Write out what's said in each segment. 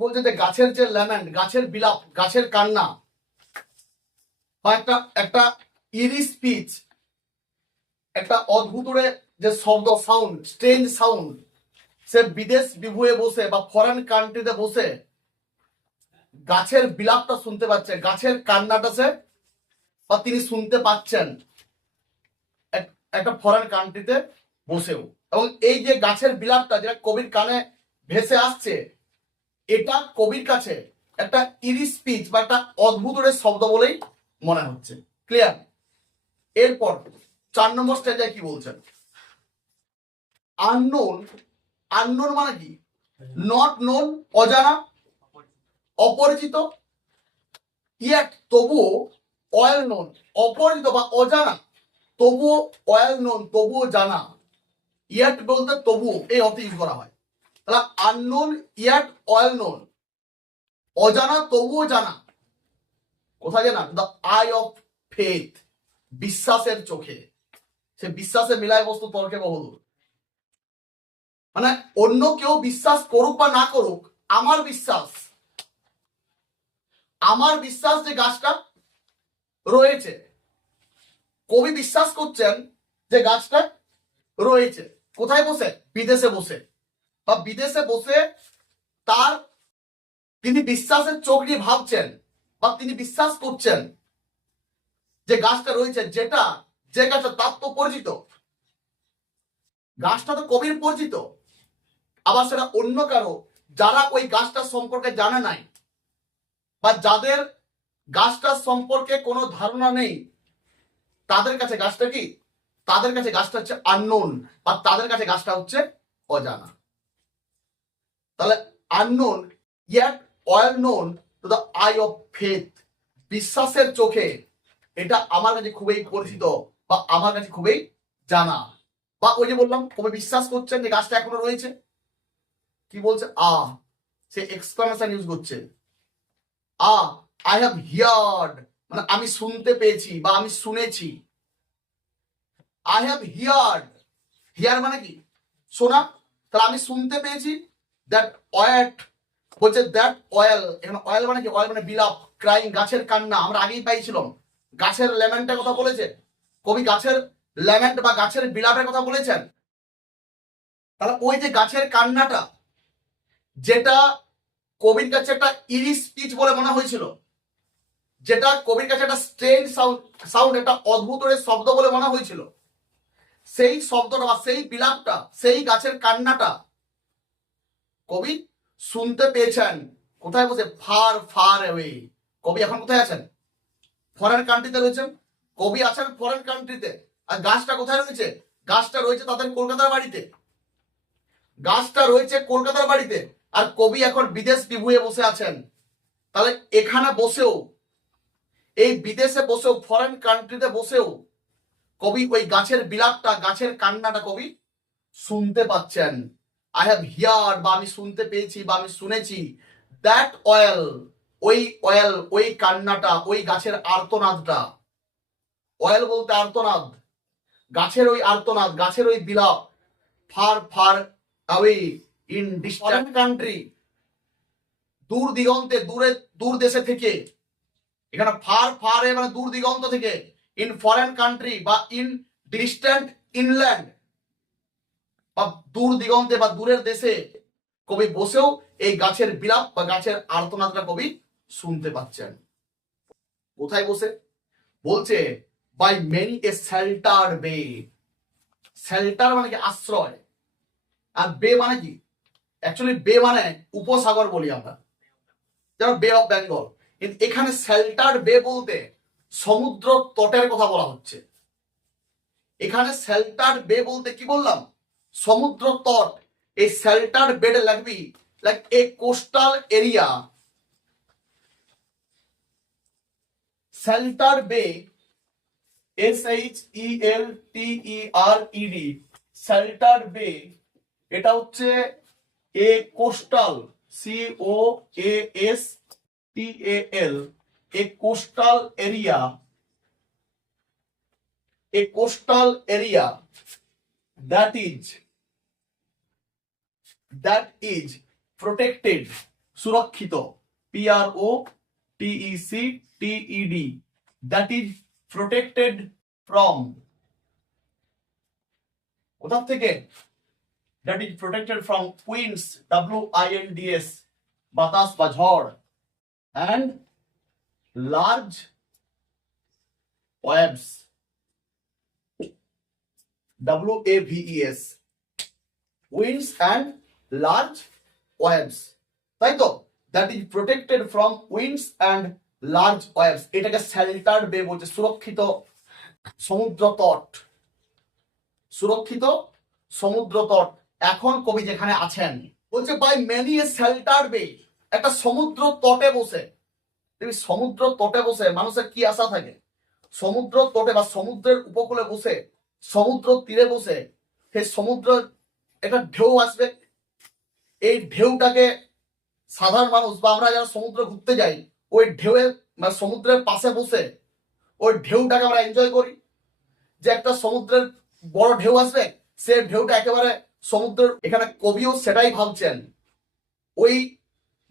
বলছে যে গাছের যে ল্যামেন্ট, গাছের বিলাপ, গাছের কান্না বা একটা একটা ইরি স্পিচ, একটা অদ্ভুতরে যে শব্দ, সাউন্ড, স্ট্রেঞ্জ সাউন্ড, সে বিদেশ বিভুয়ে বসে বা ফরেন কান্ট্রিতে বসে গাছের বিলাপটা শুনতে পাচ্ছে, গাছের কান্নাটা সে বা তিনি শুনতে পাচ্ছেন একটা ফরেন কান্ট্রিতে বসেও। এবং এই যে গাছের বিলাপটা যেটা কবির কানে ভেসে আসছে, এটা কবির কাছে একটা ইরি স্পিচ বা একটা অদ্ভুত শব্দ বলেই মনে হচ্ছে। ক্লিয়ার? এরপর 4 নম্বর স্টেজে কি বলছেন? আননোন। আননোন মানে কি? নট নোন, অজানা, অপরিচিত। ইয়েট, তবুও। ওয়েল নোন, অপরিচিত বা অজানা, তবুও ওয়েল নোন, তবুও জানা। ইয়েট বলতে তবুও এই অর্থে ইউজ করা হয়। তাহলে আননোন ইয়েট ওয়েল নোন, অজানা তবুও জানা। কোথায় জানা? দ্য আই অফ ফেথ, বিশ্বাসের চোখে। সে বিশ্বাসে মিলায় বস্তু তর্কে বহুদূর। মানে অন্য কেউ বিশ্বাস করুক বা না করুক, আমার বিশ্বাস যে গাছটা রয়েছে, কবি বিশ্বাস করছেন যে গাছটা রয়েছে। কোথায় বসে? বিদেশে বসে। বা বিদেশে বসে তার তিনি বিশ্বাসের চোখ নিয়ে ভাবছেন বা তিনি বিশ্বাস করছেন যে গাছটা রয়েছে, যেটা যে গাছটা তার তো পরিচিত, গাছটা তো কবির পরিচিত। আবার সেটা অন্য কারো যারা ওই গাছটার সম্পর্কে জানে নাই বা যাদের গাছটার সম্পর্কে কোনো ধারণা নেই, তাদের কাছে গাছটা কি? তাদের কাছে গাছটা হচ্ছে আননোন, বা তাদের কাছে গাছটা হচ্ছে অজানা। তাহলে unknown yet well known to the I of faith, বিশ্বাসের চোখে এটা আমার কাছে খুবই পরিচিত বা আমার কাছে খুবই জানা। বা ওই যে বললাম, কবি বিশ্বাস করছেন যে গাছটা এখনো রয়েছে। কি বলছে? সে এক্সক্লামেশন ইউজ করছে। আই হ্যাভ হিয়ার্ড, মানে আমি শুনতে পেয়েছি বা আমি শুনেছি। আই হ্যাভ হিয়ার্ড, হিয়ার মানে কি? শোনা। তাহলে আমি শুনতে পেয়েছি। দ্যাট ওয়েট, বলছে দ্যাট অয়েল। এখানে অয়েল মানে কি? অয়েল মানে বিলাপ, ক্রাইং, গাছের কান্না। আমরা আগেই পাইছিলাম গাছের ল্যামেন্টের কথা বলেছে কবি, গাছের ল্যামেন্ট বা গাছের বিলাপের কথা বলেছেন। তাহলে ওই যে গাছের কান্নাটা, যেটা কবির কাছে একটা ইরি স্পিচ বলে মনে হয়েছিল, যেটা কবির কাছে একটা স্ট্রেঞ্জ সাউন্ড, একটা অদ্ভুত শব্দ বলে মনে হয়েছিল, সেই শব্দটা বা সেই বিলাপটা, সেই গাছের কান্নাটা কবি শুনতে পেয়েছেন। কোথায় বসে? Far far away. কবি এখন কোথায় আছেন? ফরেন কান্ট্রিতে রয়েছেন। কবি আছেন ফরেন কান্ট্রিতে। আর গাছটা কোথায় রয়েছে? গাছটা রয়েছে তাদের কলকাতার বাড়িতে। গাছটা রয়েছে কলকাতার বাড়িতে, আর কবি এখন বিদেশ বিভুঁয়ে বসে আছেন। তাহলে এখানে বসেও, এই বিদেশে বসেও, ফরেন কান্ট্রিতে বসেও কবি ওই গাছের বিলাপটা, গাছের কান্নাটা কবি শুনতে পাচ্ছেন। আই হ্যাভ হিয়ার্ড, বা আমি শুনতে পেয়েছি বা আমি শুনেছি। দ্যাট অয়েল, ওই কান্নাটা, ওই গাছের আর্তনাদটা। অয়েল বলতে আর্তনাদ, গাছের ওই আর্তনাদ, গাছের ওই বিলাপ। Far far away in distant country, দূর দিগন্তে, দূর দেশে থেকে। এখানে ফার ফার মানে দূর দিগন্ত থেকে। ইন ফরেন কান্ট্রি বা ইন ডিস্ট্যান্ট ইনল্যান্ড, বা দূর দিগন্তে বা দূরের দেশে কবি বসেও এই গাছের বিলাপ বা গাছের আর্তনাদটা কবি শুনতে পাচ্ছেন। কোথায় বসে? বলছে বাই মেনি এ শেল্টার বে। শেল্টার মানে কি? আশ্রয়। আর বে মানে কি? অ্যাকচুয়ালি বে মানে উপসাগর বলি আমরা, যেমন বে অফ বেঙ্গল। কিন্তু এখানে শেল্টার বে বলতে সমুদ্র তটের কথা বলা হচ্ছে। এখানে শেল্টার বে বলতে কি বললাম? সমুদ্র তট। এই শেল্টার বেড লাগবি like a coastal area. Shelter bay, SHELTERED, shelter bay, এটা হচ্ছে a coastal, COASTAL, a coastal area, a coastal area that is protected সুরক্ষিত, PROTECTED, that is protected from, কোথা থেকে? That is protected from winds, WINDS, বাতাস বা ঝড়, and large waves, WAVES, winds and large waves, তাই তো? That is protected from winds and large waves, এটাকে sheltered বে বলছে, সুরক্ষিত সমুদ্র তট, সুরক্ষিত সমুদ্র তট। এখন কবি যেখানে আছেন বলছে বাই মেনি এ শেল্টার্ড বে, একটা সমুদ্র তটে বসে, তুমি সমুদ্র তটে বসে মানুষের কি আশা থাকে? সমুদ্র তটে বা সমুদ্রের উপকূলে বসে, সমুদ্র তীরে বসে, সেই সমুদ্র একটা ঢেউ আসবে, এই ঢেউটাকে সাধারণ মানুষ বা আমরা যারা সমুদ্র ঘুরতে যাই, ওই ঢেউয়ের মানে সমুদ্রের পাশে বসে ওই ঢেউটাকে আমরা এনজয় করি, যে একটা সমুদ্রের বড় ঢেউ আসবে, সে ঢেউটা একেবারে সমুদ্রের, এখানে কবিও সেটাই ভাবছেন, ওই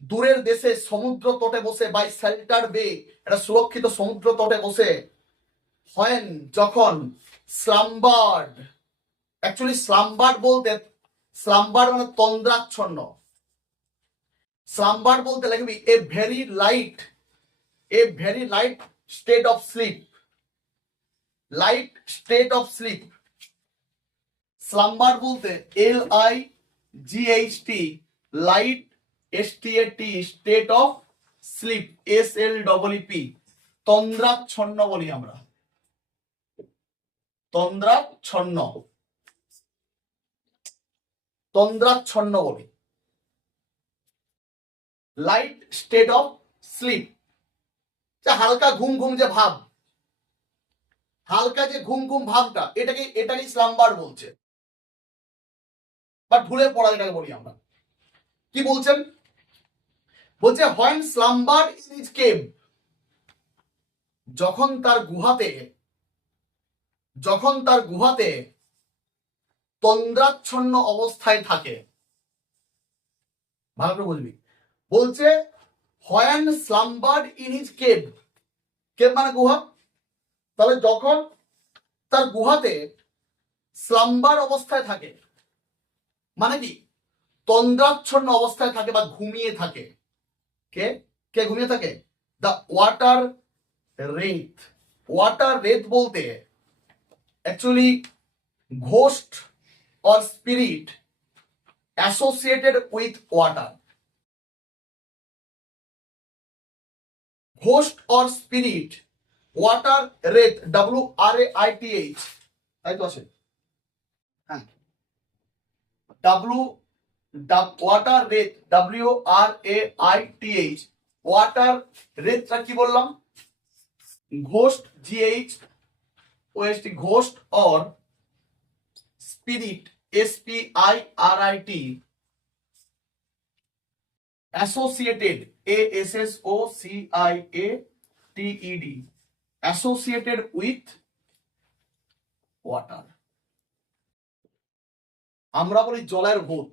দূরের দেশে সমুদ্র তটে বসে বাই শেল্টার বে, একটা সুরক্ষিত সমুদ্র তটে বসে, হয় যখন স্লামবার্ড, অ্যাকচুয়ালি স্লামবার্ড বলতে, স্লামবার্ড মানে তন্দ্রাচ্ছন্ন, স্লামবার্ড বলতে লাগবে a very light state of sleep, light state of sleep. Slumbered বলতে LIGHT, light STAT, state of sleep, SLEEP, তন্দ্রাচ্ছন্ন বলি আমরা, তন্দ্রাচ্ছন্ন বলি, লাইট স্টেট অফ স্লিপ, হালকা ঘুম ঘুম যে ভাব, হালকা যে ঘুম ঘুম ভাবটা, এটাকে স্লামবার্ড বলছে, বা ঢুলে পড়া এটাকে বলি আমরা। কি বলছেন? বলছে when slumbered in his cave, যখন তার গুহাতে তন্দ্রাচ্ছন্ন অবস্থায় থাকে, ভালো করে বুঝবি, বলছে when slumbered in his cave, cave মানে গুহা, তাহলে যখন তার গুহাতে স্লাম্বার অবস্থায় থাকে, মানে কি তন্দ্রাচ্ছন্ন অবস্থায় থাকে বা ঘুমিয়ে থাকে, কে কে ঘুমিয়ে থাকে? The water wraith, water wraith বলতে actually ghost or spirit associated with water, ghost or spirit, water wraith, WRAITH, তাই তো আছে, হ্যাঁ, ওয়াটার রেথ, WRAITH, ওয়াটার রেথটা কি বললাম? Ghost, GHOST, ghost or spirit, SPIRIT, associated, ASSOCIATED, associated with water, আমরা বলি জলের ভূত,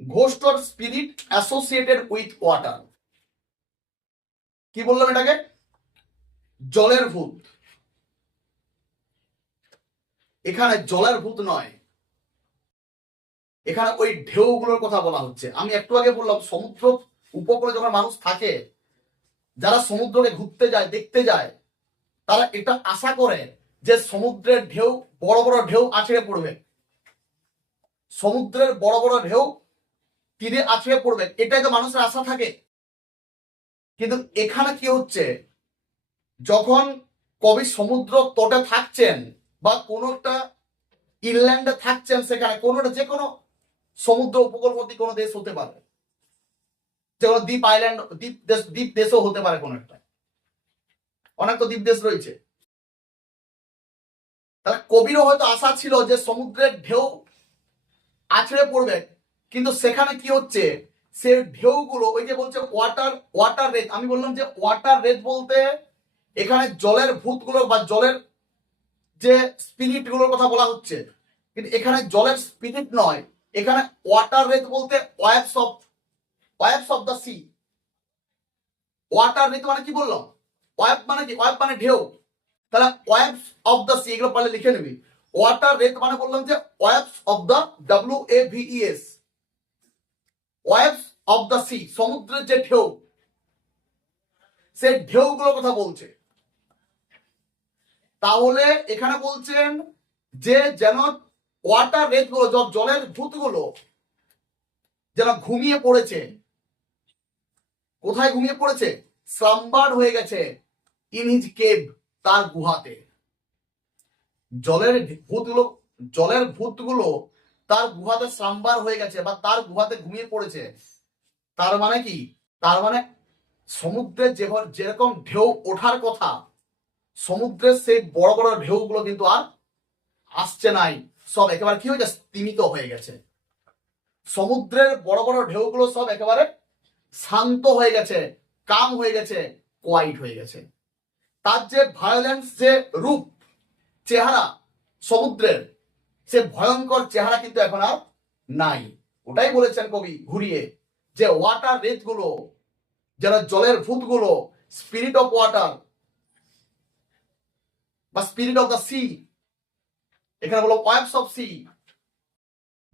ghost or spirit associated with water. কি বললাম এটাকে? জলের ভূত। এখানে জলের ভূত নয়, এখানে ওই ঢেউগুলোর কথা বলা হচ্ছে। আমি একটু আগে বললাম সমুদ্র উপকূলে যখন মানুষ থাকে, যারা সমুদ্রকে ঘুরতে যায়, দেখতে যায়, তারা এটা আশা করে যে সমুদ্রের ঢেউ, বড় বড় ঢেউ আছড়ে পড়বে, সমুদ্রের বড় বড় ঢেউ তীরে আছড়ে পড়বে, এটাই তো মানুষের আশা থাকে। কিন্তু এখানে কি হচ্ছে, যখন কবি সমুদ্র তটে থাকছেন বা কোনো একটা ইনল্যান্ডে থাকছেন, সেখানে কোনো যে কোনো সমুদ্র উপকূলবর্তী কোনো দেশ হতে পারে, যে কোনো দ্বীপ আইল্যান্ড, দ্বীপ দেশও হতে পারে, কোনো একটা, অনেক তো দ্বীপ দেশ রয়েছে। তাহলে কবিরও হয়তো আশা ছিল যে সমুদ্রের ঢেউ আছড়ে পড়বে, কিন্তু সেখানে কি হচ্ছে, সে ঢেউগুলো, ওই যে বলছে ওয়াটার রেথ, আমি বললাম যে ওয়াটার রেথ বলতে এখানে জলের ভূতগুলো বা জলের যে স্পিরিট গুলোর কথা বলা হচ্ছে, কিন্তু এখানে জলের স্পিরিট নয়, এখানে ওয়াটার রেট বলতে waves of the sea. Water rate মানে কি বললাম? ওয়াভ মানে কি? ওয়াভ মানে ঢেউ। তাহলে ওয়াভস অফ দ্য সি এগুলো পারলে লিখে নিবি। ওয়াটার রেট মানে বললাম যে waves of the WAVES, waves of the sea, সমুদ্রের যে ঢেউ, সেই ঢেউগুলোর কথা বলছে। তাহলে এখানে বলছেন যে যেন ওয়াটার রেট গুলো, জলের ভূতগুলো যেন ঘুমিয়ে পড়েছে। কোথায় ঘুমিয়ে পড়েছে? স্লাম্বার্ড হয়ে গেছে ইন হিজ কেভ, তার গুহাতে। জলের ভূতগুলো তার গুহাতে স্লাম্বার হয়ে গেছে বা তার গুহাতে ঘুমিয়ে পড়েছে। তার মানে কি? তার মানে সমুদ্রের যেরকম ঢেউ ওঠার কথা, সমুদ্রের সেই বড় বড় ঢেউগুলো কিন্তু আর আসছে নাই, সব একেবারে কি হয়ে গেছে? স্তিমিত হয়ে গেছে। সমুদ্রের বড় বড় ঢেউগুলো সব একেবারে শান্ত হয়ে গেছে, কাম হয়ে গেছে, কোয়াইট হয়ে গেছে। তার যে ভায়োলেন্স, যে রূপ চেহারা সমুদ্রের, সে ভয়ঙ্কর চেহারা কিন্তু এখন আর নাই। ওটাই বলেছেন কবি ঘুরিয়ে, যে ওয়াটার রেট গুলো, যারা জলের ভূতগুলো, স্পিরিট অফ ওয়াটার বা স্পিরিট অফ দ্য সি, এখানে বলো ওয়াভস অফ সি,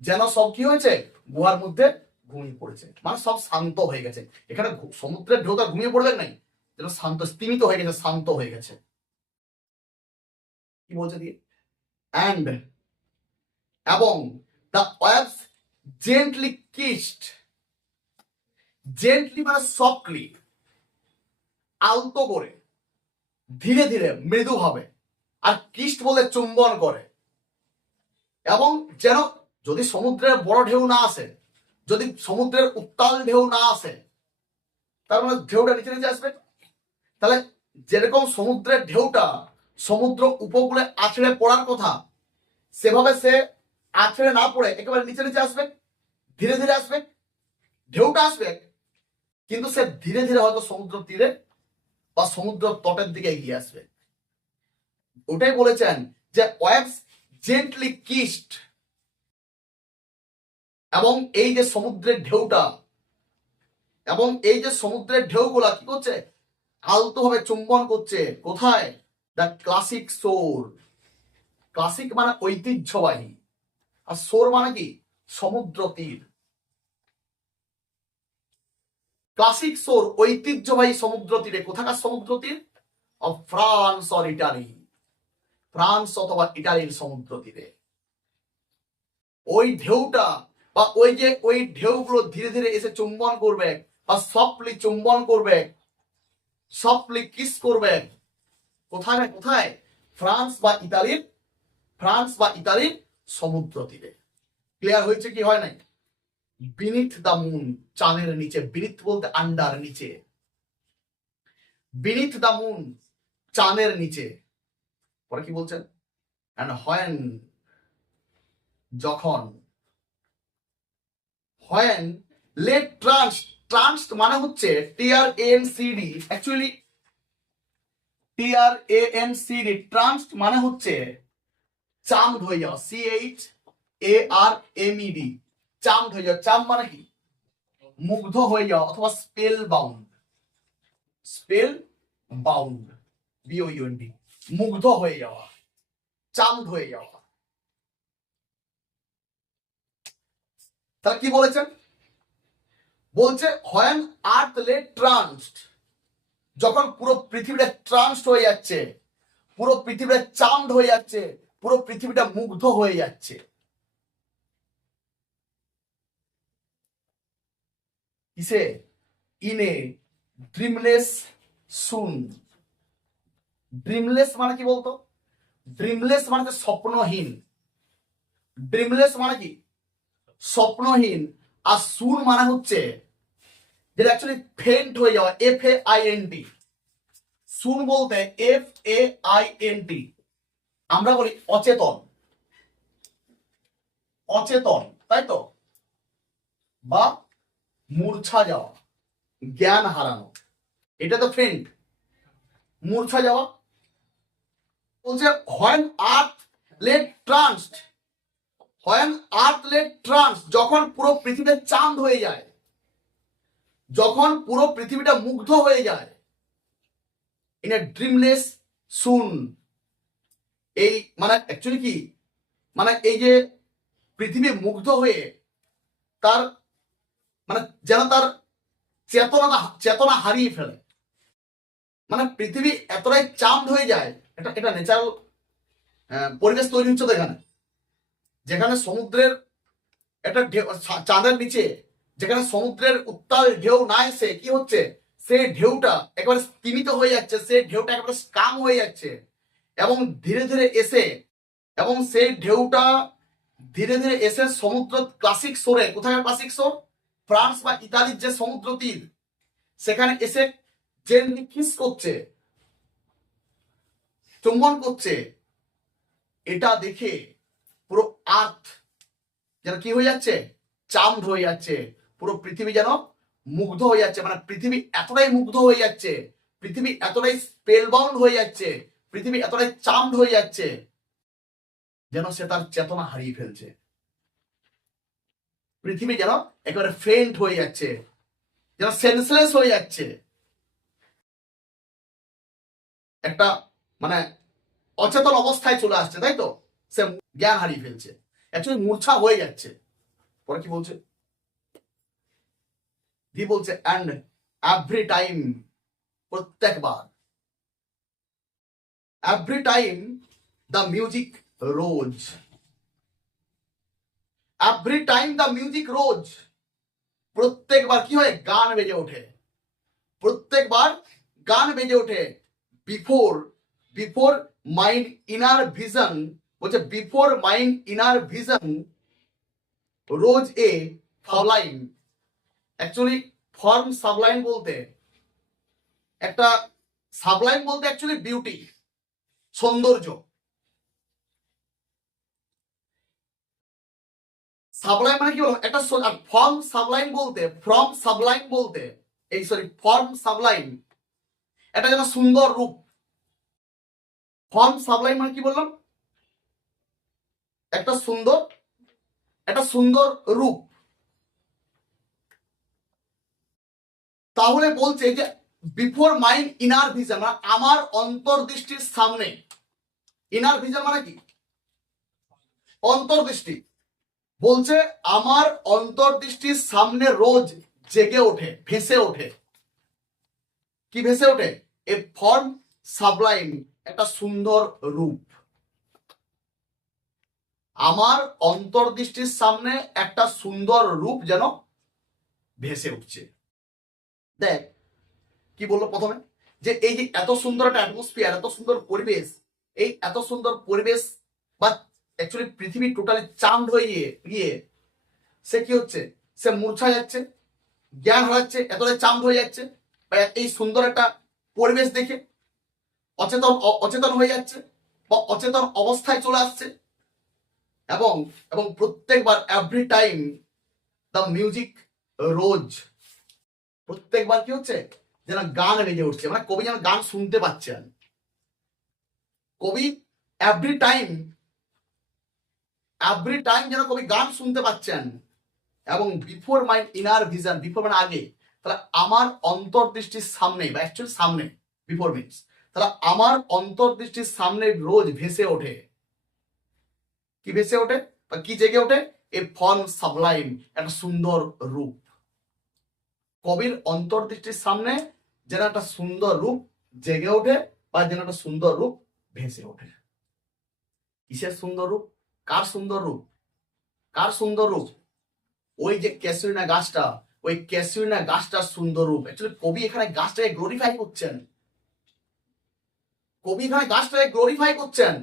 যেন সব কি হয়েছে? গুহার মধ্যে ঘুমিয়ে পড়েছে, মানে সব শান্ত হয়ে গেছে। এখানে সমুদ্রের ঢেউটা ঘুমিয়ে পড়বে নাই, যেন শান্ত, স্তিমিত হয়ে গেছে, শান্ত হয়ে গেছে। কি বলছে দিয়ে? অ্যান্ড এবং দ্য ওয়াভস জেন্টলি কিসড, জেন্টলি মানে সফটলি, আলতো করে, ধীরে ধীরে, মৃদুভাবে, আর কিস্ট বলে চুম্বন করে। এবং যেন যদি সমুদ্রের বড় ঢেউ না আসে, যদি সমুদ্রের উত্তাল ঢেউ না আসে, তার মানে ঢেউটা নিচে নিচে আসবে। তাহলে যেরকম সমুদ্রের ঢেউটা সমুদ্র উপকূলে আছড়ে পড়ার কথা, সেভাবে সে আছড়ে না পড়ে একেবারে নিচে নিচে আসবে, ধীরে ধীরে আসবে। ঢেউটা আসবে, কিন্তু সে ধীরে ধীরে হয়তো সমুদ্র তীরে বা সমুদ্র তটের দিকে এগিয়ে আসবে। ওটাই বলেছেন যে ওয়েভস জেন্টলি কিসড। এবং এই যে সমুদ্রের ঢেউটা, এবং এই যে সমুদ্রের ঢেউগুলা কি করছে? আলতো ভাবে চুম্বন করছে। কোথায়? দ্য ক্লাসিক শোর। ক্লাসিক মানে ঐতিহ্যবাহী, আর শোর মানে কি? সমুদ্র তীর। ক্লাসিক শোর, ঐতিহ্যবাহী সমুদ্র তীরে। কোথাকার সমুদ্র তীর? Of France or Italy, France অথবা ইটালির সমুদ্র তীরে। ওই ঢেউটা বা ওই ঢেউগুলো ধীরে ধীরে এসে চুম্বন করবে বা সফটলি চুম্বন করবে, সফটলি কিস করবে। কোথায়? কোথায়? ফ্রান্স বা ইতালির সমুদ্র তীরে। ক্লিয়ার হয়েছে কি হয় নাই? বিনিথ দ্য মুন, চাঁদের নিচে। বিনিথ বলতে আন্ডার, নিচে। বিনিথ দ্য মুন, চাঁদের নিচে। পরে কি বলছেন? এন্ড হোয়েন, যখন, হোয়েন লেট ট্রান্স মানে হচ্ছে TRANCD, অ্যাকচুয়ালি TRANCD, ট্রান্স মানে হচ্ছে চামড হয়ে যাওয়া, CHARMED, চামড হয়ে যাওয়া। চাম মানে কি? মুগ্ধ হয়ে যাওয়া, অথবা স্পেল বাউন্ড, BOUND, মুগ্ধ হয়ে যাওয়া, চামড হয়ে যাওয়া। তাহলে কি বলেছেন? বলছে হোয়েন আর্থ লেট ট্রান্সড, যখন পুরো পৃথিবীটা ট্রান্সড হয়ে যাচ্ছে, পুরো পৃথিবীটা চামড হয়ে যাচ্ছে, পুরো পৃথিবীটা মুগ্ধ হয়ে যাচ্ছে। কিসে? ইনে ড্রিমলেস সুন। ড্রিমলেস মানে কি বলতো? ড্রিমলেস মানে স্বপ্নহীন। ড্রিমলেস মানে কি? স্বপ্নহীন। আর সুন মানে হচ্ছে যেটা অ্যাকচুয়ালি ফেন্ট হয়ে যাওয়া, FAINT। সুন বলতে FAINT, আমরা বলি অচেতন, অচেতন, তাই তো? বা মূর্ছা যাওয়া, জ্ঞান হারানো, এটা তো ফেন্ট। মূর্ছা যাওয়া। বলছে when earth let tranced, when earth let trans, যখন পুরো পৃথিবীটা চাঁদ হয়ে যায়, যখন পুরো পৃথিবীটা মুগ্ধ হয়ে যায়, ইন এ ড্রিমলেস সুন, এই মানে অ্যাকচুয়ালি কি, মানে এই যে পৃথিবী মুগ্ধ হয়ে তার মানে যেন তার চেতনা হারিয়ে ফেলে, মানে পৃথিবী এতটাই চাঁদ হয়ে যায়। এটা এটা ন্যাচারাল পরিবেশ তৈরি হচ্ছে তো এখানে, যেখানে সমুদ্রের একটা ঢেউ, চাঁদের নিচে যেখানে সমুদ্রের উত্তাল ঢেউ না এসে কি হচ্ছে, সেই ঢেউটা একেবারে স্তিমিত হয়ে যাচ্ছে, সেই ঢেউটা একেবারে কাম হয়ে যাচ্ছে, এবং ধীরে ধীরে এসে, এবং সেই ঢেউটা ধীরে ধীরে এসে সমুদ্র ক্লাসিক শোরে, কোথায় ক্লাসিক শোর, ফ্রান্স বা ইতালির যে সমুদ্র তীর, সেখানে এসে জেন্টলি কিস করছে, চুম্বন করছে। এটা দেখে পুরো আর্থ যেন কি হয়ে যাচ্ছে, চাঁদ হয়ে যাচ্ছে, পুরো পৃথিবী যেন মুগ্ধ হয়ে যাচ্ছে, মানে পৃথিবী এতটাই মুগ্ধ হয়ে যাচ্ছে, পৃথিবী এতটাই স্পেলবাউন্ড হয়ে যাচ্ছে, পৃথিবী এতটাই চাঁদ হয়ে যাচ্ছে, যেন সে তার চেতনা হারিয়ে ফেলছে। পৃথিবী যেন একেবারে ফেন্ট হয়ে যাচ্ছে, যেন সেন্সলেস হয়ে যাচ্ছে, একটা মানে অচেতন অবস্থায় চলে আসছে, তাই তো, সে জ্ঞান হারিয়ে ফেলছে, অ্যাকচুয়ালি মূর্ছা হয়ে যাচ্ছে। পরে কি বলছে, দি বলছে অ্যান্ড এভরি টাইম, প্রত্যেকবার, every time the music rose, every time the music rose, প্রত্যেকবার কি হয়, গান বেজে ওঠে, প্রত্যেকবার গান বেজে ওঠে। Before before mind inner vision, বলছে বিফোর মাইন্ড ইনার ভিশন রোজ এ সাবলাইম, অ্যাকচুয়ালি ফর্ম সাবলাইম বলতে, একটা সাবলাইম বলতে অ্যাকচুয়ালি বিউটি, সৌন্দর্য। সাবলাইম মানে কি বলবো, একটা ফর্ম সাবলাইম বলতে, ফর্ম সাবলাইম বলতে, এই সরি ফর্ম সাবলাইম, এটা যেন সুন্দর রূপ। ফর্ম সাবলাইম মানে কি বললাম, একটা সুন্দর রূপ। তাহলে বলছে যে বিফোর মাইন্ড ইনার ভিশন, মানে আমার অন্তর্দৃষ্টির সামনে, ইনার ভিশন মানে কি, অন্তর্দৃষ্টি, বলছে আমার অন্তর্দৃষ্টির সামনে রোজ জেগে ওঠে, ভেসে ওঠে, কি ভেসে ওঠে, এ ফর্ম সাবলাইম, একটা সুন্দর রূপ। আমার অন্তর্দৃষ্টির সামনে একটা সুন্দর রূপ যেন ভেসে উঠছে। দেখ কি বললো প্রথমে, যে এই যে এত সুন্দর একটা অ্যাটমসফিয়ার, এত সুন্দর পরিবেশ, এই এত সুন্দর পরিবেশ বা অ্যাকচুয়ালি পৃথিবী টোটালি চাঁদ হয়ে গিয়ে সে কি হচ্ছে, সে মূর্ছা যাচ্ছে, জ্ঞান হারাচ্ছে, এতটাই চাঁদ হয়ে যাচ্ছে, বা এই সুন্দর একটা পরিবেশ দেখে অচেতন হয়ে যাচ্ছে, বা অচেতন অবস্থায় চলে আসছে, এবং এবং প্রত্যেকবার every time the music rose, প্রত্যেকবার কি হচ্ছে, যেন গান বেজে উঠছে, মানে কবি যেন গান শুনতে পাচ্ছেন, কবি এভরি টাইম যেন কবি গান শুনতে পাচ্ছেন। এবং বিফোর মাই ইনার ভিশন, বিফোর মানে আগে, তাহলে আমার অন্তর্দৃষ্টির সামনে, বা অ্যাকচুয়ালি সামনে, বিফোর মিনস, তাহলে আমার অন্তর্দৃষ্টির সামনে রোজ ভেসে ওঠে, কি ভেসে ওঠে বা কি জেগে ওঠে, এ ফর্ম সাবলাইম, একটা সুন্দর রূপ। কবির অন্তর্দৃষ্টির সামনে যেন একটা সুন্দর রূপ জেগে ওঠে, বা যেন একটা সুন্দর রূপ ভেসে ওঠে। কিসের সুন্দর রূপ, কার সুন্দর রূপ, কার সুন্দর রূপ, ওই যে ক্যাসুরিনা গাছটা, ওই ক্যাসুরিনা গাছটার সুন্দর রূপ। অ্যাকচুয়ালি কবি এখানে গাছটাকে গ্লোরিফাই করছেন, কবি এখানে গাছটাকে গ্লোরিফাই করছেন,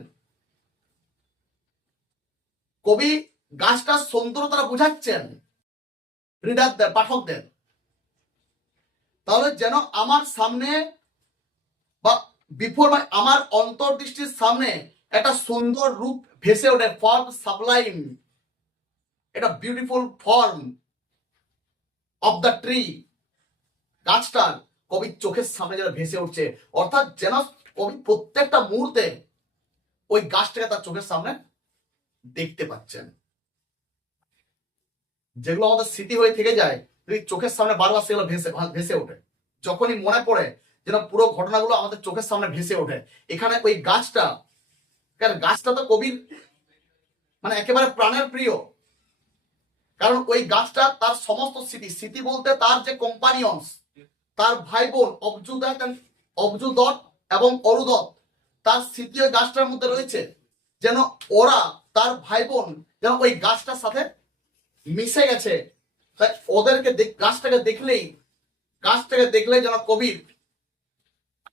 কবি গাছটার সৌন্দর্যতা বোঝাচ্ছেন রিডারদের, পাঠকদের। তাহলে যেন আমার সামনে বা বিফোর আমার অন্তর্দৃষ্টির সামনে একটা সুন্দর রূপ ভেসে ওঠে, ফর্ম সাবলাইম, এটা beautiful form of the tree, গাছটার কবির চোখের সামনে যেন ভেসে উঠছে, অর্থাৎ যেন কবি প্রত্যেকটা মুহূর্তে ওই গাছটাকে তার চোখের সামনে দেখতে পাচ্ছেন। যেগুলো আমাদের স্মৃতি হয়ে থেকে যায়, চোখের সামনে বারবার সেগুলো ভেসে ভেসে ওঠে। যখনই মনে পড়ে যেন পুরো ঘটনাগুলো আমাদের চোখের সামনে ভেসে ওঠে। এখানে ওই গাছটা, কারণ গাছটা তো কবির মানে একেবারে প্রাণের প্রিয়। কারণ ওই গাছটা তার সমস্ত স্মৃতি বলতে তার যে কোম্পানিয়ন্স, তার ভাই বোন অবজুদত্ত এবং অরুদত্ত, তার স্মৃতি ওই গাছটার মধ্যে রয়েছে। যেন ওরা তার ভাই বোন যেন ওই গাছটার সাথে মিশে গেছে। তাই ওদেরকে গাছটাকে দেখলেই যেন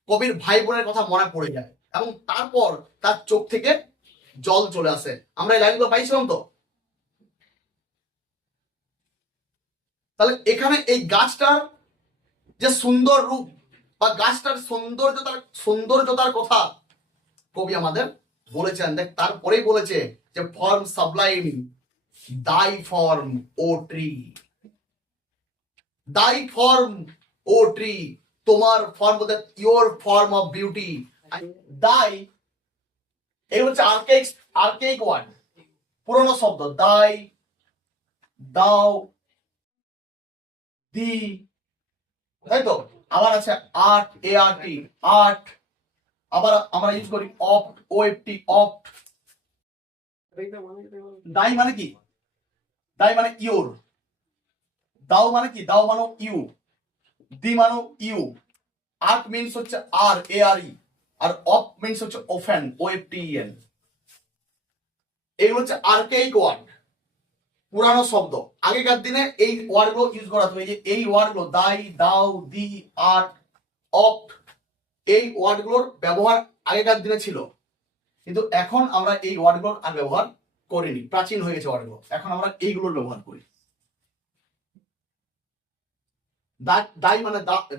কবির ভাই বোনের কথা মনে পড়ে যায় এবং তারপর তার চোখ থেকে জল চলে আসে। আমরা এই লাইনগুলো পাইছিলাম তো। তাহলে এখানে এই গাছটার যে সুন্দর রূপ বা গাছটার সৌন্দর্যতার কথা কবি আমাদের বলেছেন। দেখ তারপরেই বলেছে যে ফর্ম সাবলাইম, দাই ফর্ম ও ট্রি, দাই ফর্ম ও ট্রি, তোমার ফর্ম বলতে ইয়োর ফর্ম অফ বিউটি। দাই এগুলো হচ্ছে আর্কেইক ওয়ার্ড, পুরনো শব্দ। দাই, দাও, দি, তাই তো। আবার আছে আর্ট, ART, আর্ট। আবার আমরা ইউজ করি অপ্ট, OFT, অপ্ট। দাই মানে কি? দাই মানে ইউর। দাও মানে কি? দাও মানে ইউ। দি মানে ইউ। আর্ট মিন্স হচ্ছে ARE। আর অপ মিন্স হচ্ছে অফেন, OFTEN। এগুলো হচ্ছে আর্কেইক ওয়ার্ড, পুরানো শব্দ। আগেকার দিনে এই ওয়ার্ডগুলো ইউজ করা হতো। এই যে এই ওয়ার্ডগুলো দাই, দাও, দি, আর্ট, অপ্ট, এই ওয়ার্ডগুলোর ব্যবহার আগেকার দিনে ছিল। কিন্তু এখন আমরা এই ওয়ার্ডগুলোর আর ব্যবহার করিনি, প্রাচীন হয়ে গেছে ওয়ার্ডগুলো। এখন আমরা এইগুলোর ব্যবহার করি।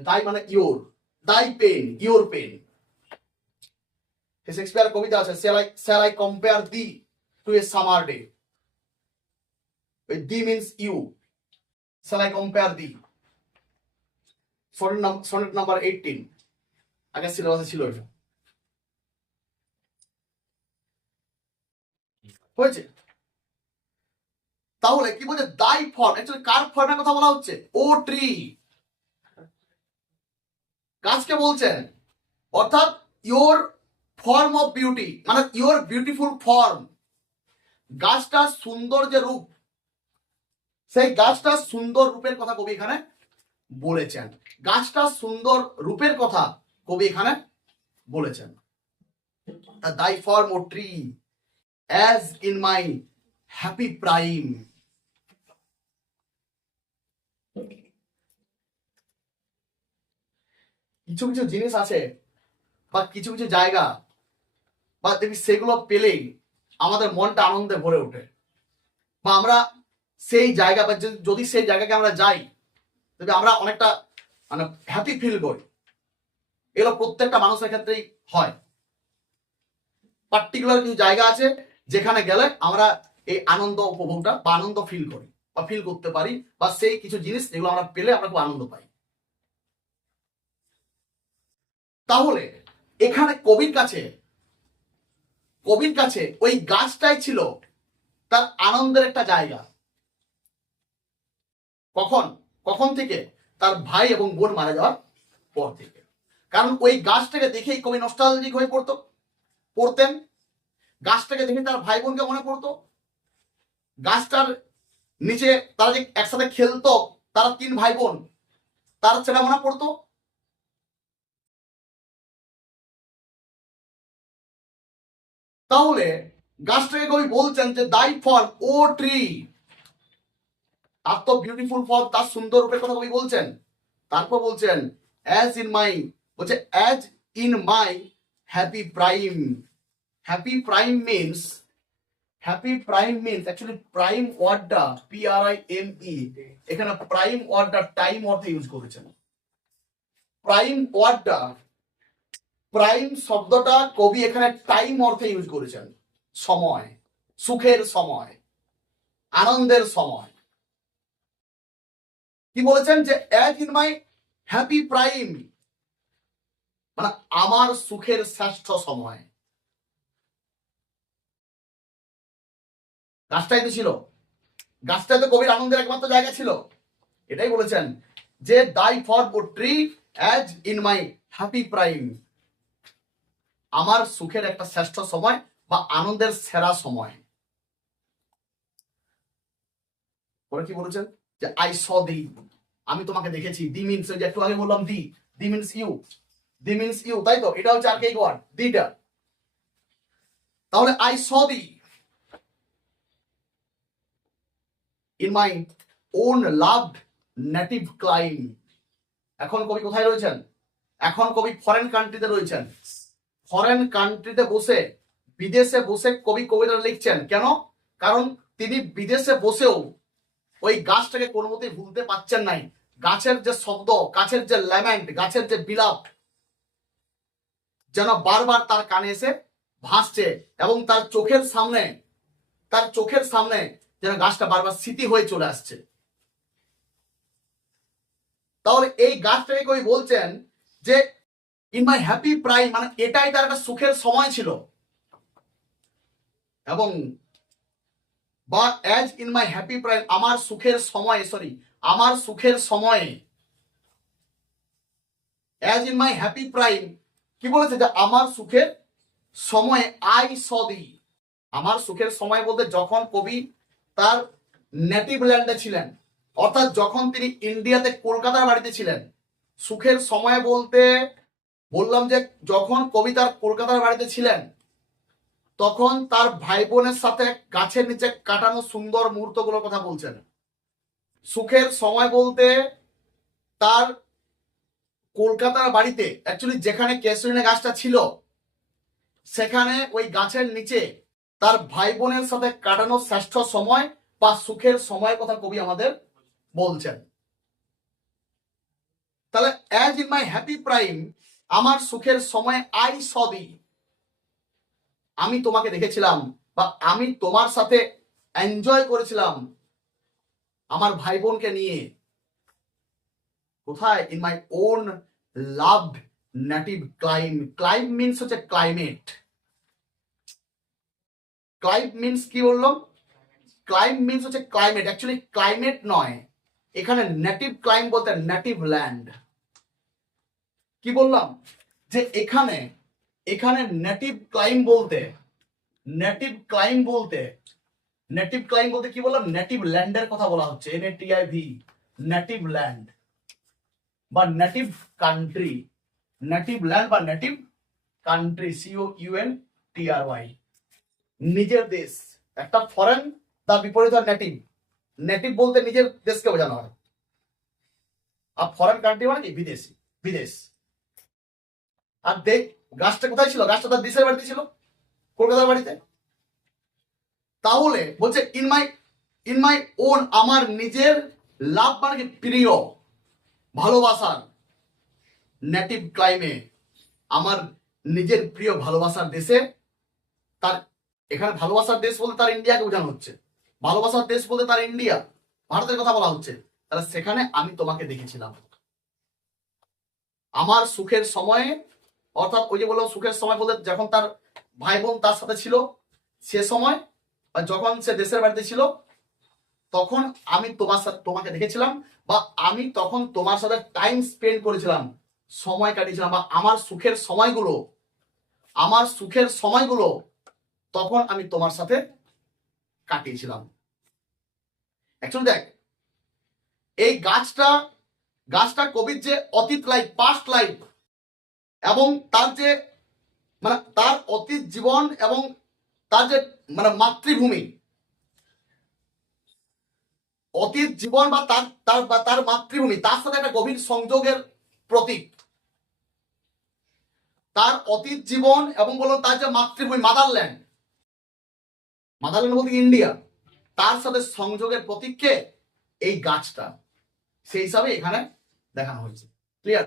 দাই মানে ইয়োর, দাই পেন, ইয়োর পেন। শেক্সপিয়ার কবিতা আছে, shall I compare thee to a summer day? Thee means you. Shall I compare thee? Sonnet number 18। আগে সিলেবাসে ছিল এটা, হয়েছে। তাহলে কি বলছে? দাই ফর্ম, অ্যাকচুয়ালি কার ফর্মের কথা বলা হচ্ছে? ও ট্রি, গাছকে বলছেন। অর্থাৎ ইয়োর ফর্ম অফ বিউটি, মানে ইয়োর বিউটিফুল ফর্ম। গাছটার সুন্দর যে রূপ, সেই গাছটার সুন্দর রূপের কথা কবি এখানে বলেছেন। গাছটার সুন্দর রূপের কথা কবি এখানে বলেছেন। Thy form o tree as in my happy prime. কিছু কিছু জিনিস আছে বা কিছু কিছু জায়গা বা দেখবি সেগুলো পেলেই আমাদের মনটা আনন্দে ভরে ওঠে। বা আমরা সেই জায়গা বা যদি সেই জায়গাকে আমরা যাই, তবে আমরা অনেকটা মানে হ্যাপি ফিল করি। এগুলো প্রত্যেকটা মানুষের ক্ষেত্রেই হয়। পার্টিকুলার কিছু জায়গা আছে যেখানে গেলে আমরা এই আনন্দ উপভোগটা বা আনন্দ ফিল করি বা ফিল করতে পারি, বা সেই কিছু জিনিস যেগুলো আমরা পেলে আমরা খুব আনন্দ পাই। তাহলে এখানে কবির কাছে ওই গাছটাই ছিল তার আনন্দের একটা জায়গা। কখন থেকে? তার ভাই এবং বোন মারা যাওয়ার পর থেকে। কারণ ওই গাছটাকে দেখেই কবি নস্টালজিক হয়ে পড়তেন। গাছটাকে দেখে তার ভাই বোনকে মনে পড়তো। গাছটার নিচে তারা যে একসাথে খেলতো, তারা 3 ভাই বোন, তার সেটা মনে পড়তো। তাহলে গাছটাকে কবি বলছেন যে দাই ফর্ম ও ট্রি, আর তো বিউটিফুল ফর্ম, তার সুন্দর রূপের কথা কবি বলছেন। তারপর বলছেন as in my happy prime. Happy prime means actually prime ওয়ার্ডটা PRIME, এখানে প্রাইম ওয়ার্ডটা টাইম অর্থে ইউজ করেছেন। প্রাইম শব্দটা কবি এখানে টাইম অর্থে ইউজ করেছেন। সময়, সুখের সময়, আনন্দের সময়। কি বলেছেন? যে as in my happy prime, মানে আমার সুখের শ্রেষ্ঠ সময়। গাছটাই তো ছিল, গাছটা তো কবির আনন্দের একমাত্র জায়গা ছিল, এটাই বলেছেন যে দাই for tree as in my happy prime, আমার সুখের একটা শ্রেষ্ঠ সময় বা আনন্দের সেরা সময়। পরে কি বলেছেন যে আই স দি, আমি তোমাকে দেখেছি। দি মিনস যে একটু আগে বললাম thee means you, thee means you, তাই তো? এটা হচ্ছে আর্কেইক ওয়ার্ড দিটা। তাহলে I saw thee in my own loved native clime. এখন কবি কোথায় রয়েছেন? এখন কবি ফরেন কান্ট্রিতে রয়েছেন। ফরেন কান্ট্রিতে বসে, বিদেশে বসে কবি কবিতা লিখছেন। কেন? কারণ তিনি বিদেশে বসেও ওই গাছটাকে কোনো মতেই ভুলতে পারছেন নাই। গাছের যে শব্দ, গাছের যে ল্যামেন্ট, গাছের যে বিলাপ যেন বারবার তার কানে এসে ভাসছে, এবং তার চোখের সামনে যেন গাছটা বারবার স্মৃতি হয়ে চলে আসছে। তাহলে এই গাছটাকে কবি বলছেন যে ইন মাই হ্যাপি প্রাইম, মানে এটাই তার একটা সুখের সময় ছিল। এবং বা as in my happy prime, আমার সুখের সময়ে, as in my happy prime কি বলেছে? যে আমার সুখের সময়ে আই স দি, আমার সুখের সময় বলতে যখন কবি তার নেটিভ ল্যান্ডে ছিলেন, অর্থাৎ যখন তিনি ইন্ডিয়াতে কলকাতার বাড়িতে ছিলেন। সুখের সময় বলতে বললাম যে যখন কবি তার কলকাতার বাড়িতে ছিলেন, তখন তার ভাই বোনের সাথে গাছের নিচে কাটানো সুন্দর মুহূর্তগুলোর কথা বলছেন। সুখের সময় বলতে তার কলকাতার বাড়িতে, অ্যাকচুয়ালি যেখানে কেশরিনা গাছটা ছিল, সেখানে ওই গাছের নিচে তার ভাই বোনের সাথে কাটানো শ্রেষ্ঠ সময় বা সুখের সময়ের কথা কবি আমাদের বলছেন। তাহলে as in my happy prime, আমার সুখের সময় আই স দি, আমি তোমাকে দেখেছিলাম বা আমি তোমার সাথে এনজয় করেছিলাম আমার ভাই বোনকে নিয়ে। কোথায়? In my own loved native clime. Clime means হচ্ছে ক্লাইমেট। ক্লাইম মিনস কি বললাম? ক্লাইম মিনস হচ্ছে ক্লাইমেট। অ্যাকচুয়ালি ক্লাইমেট নয়, এখানে নেটিভ ক্লাইম বলতে নেটিভ ল্যান্ড। কি বললাম? যে এখানে নেটিভ ক্লাইম বলতে কি বললাম? নেটিভ ল্যান্ডের কথা বলা হচ্ছে। NATIV, নেটিভ ল্যান্ড বা নেটিভ কান্ট্রি। নেটিভ ল্যান্ড বা নেটিভ কান্ট্রি, COUNTRY, নিজের দেশ। একটা ফরেন, তার বিপরীত হয় নেটিভ। নেটিভ বলতে নিজের দেশকে বোঝানো হয়, আর ফরেন কান্ট্রি মানে কি? বিদেশ। আর দেখ, গাছটা কোথায় ছিল? গাছটা তার দেশের বাড়িতে ছিল, কলকাতার বাড়িতে। তাহলে বলছে ইন মাই ওন, আমার নিজের লাভ মানে কি? প্রিয়, ভালোবাসার নেটিভ ক্লাইমে, আমার নিজের প্রিয় ভালোবাসার দেশে। তার এখানে ভালোবাসার দেশ বলতে তার ইন্ডিয়াকে বোঝানো হচ্ছে। ভালোবাসার দেশ বলতে তার ইন্ডিয়া, ভারতের কথা বলা হচ্ছে। তাহলে সেখানে আমি তোমাকে দেখেছিলাম আমার সুখের সময়ে। অর্থাৎ ওই যে বললাম সুখের সময় বলতে যখন তার ভাই বোন তার সাথে ছিল সে সময়, বা যখন সে দেশের বাড়িতে ছিল, তখন আমি তোমাকে দেখেছিলাম, বা আমি তখন তোমার সাথে টাইম স্পেন্ড করেছিলাম, সময় কাটিয়েছিলাম, বা আমার সুখের সময়গুলো তখন আমি তোমার সাথে কাটিয়েছিলাম। অ্যাকচুয়ালি দেখ, এই গাছটা কবির যে অতীত লাইফ, পাস্ট লাইফ, এবং তার যে মানে তার অতীত জীবন এবং তার যে মানে মাতৃভূমি, অতীত জীবন বা তার মাতৃভূমি, তার সাথে একটা গভীর সংযোগের প্রতীক। তার অতীত জীবন এবং বলুন তার যে মাতৃভূমি, মাদারল্যান্ড বলতে ইন্ডিয়া, তার সাথে সংযোগের প্রতীককে এই গাছটা, সেই হিসাবে এখানে দেখানো হয়েছে।